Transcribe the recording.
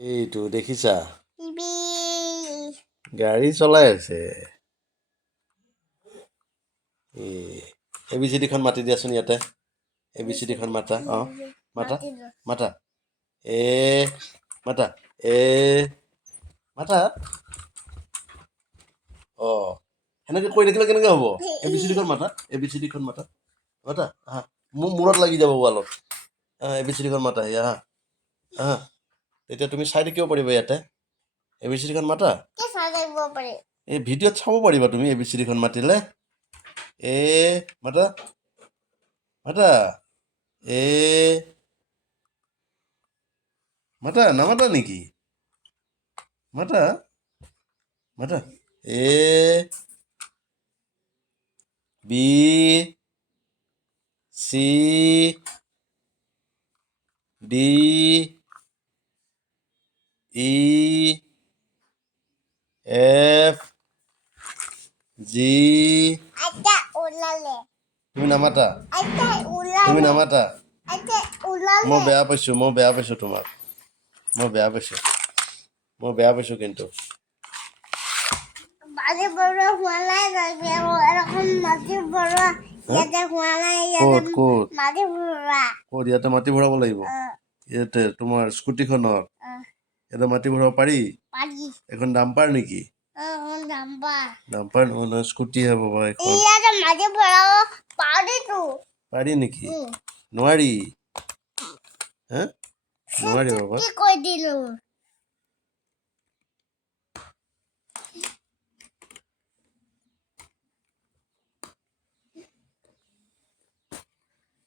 এইটো দেখিছা টিভি গাড়ী চলাই আছে এবিচিডিখন মাতি দিয়াচোন ইয়াতে এবিচিডিখন মাতা মাতা মাতা এ মাতা এ মাতা সেনেকৈ কৈ থাকিলে কেনেকৈ হ'ব এবিচিডিখন মাতা এবিচিডিখন মাতা মাতা আহা মোৰ মূৰত লাগি যাব ৱালত এবিচিডিখন মাতা আহা আহা তেতিয়া তুমি চাই থাকিব পাৰিবা ইয়াতে এবিচিডিখন মাতা এই ভিডিঅ'ত চাব পাৰিবা তুমি এবিচিডিখন মাতিলে এ মাতা মাতা এ মাতা নামাতা নেকি মাতা মাতা A B C D E F G তুমি নামাতা তুমি নামাতা মই বেয়া পাইছোঁ তোমাক মই বেয়া পাইছোঁ কিন্তু ক'ত ইয়াতে মাটি ভৰাব লাগিব ইয়াতে তোমাৰ স্কুটিখনত ইয়াতে মাটি ভৰাব পাৰি এখন ডাম্পাৰ নেকি ডাম্পাৰ নহয় স্কুটিহে পাবা এখন পাৰি নেকি নোৱাৰি হা নোৱাৰি বাবা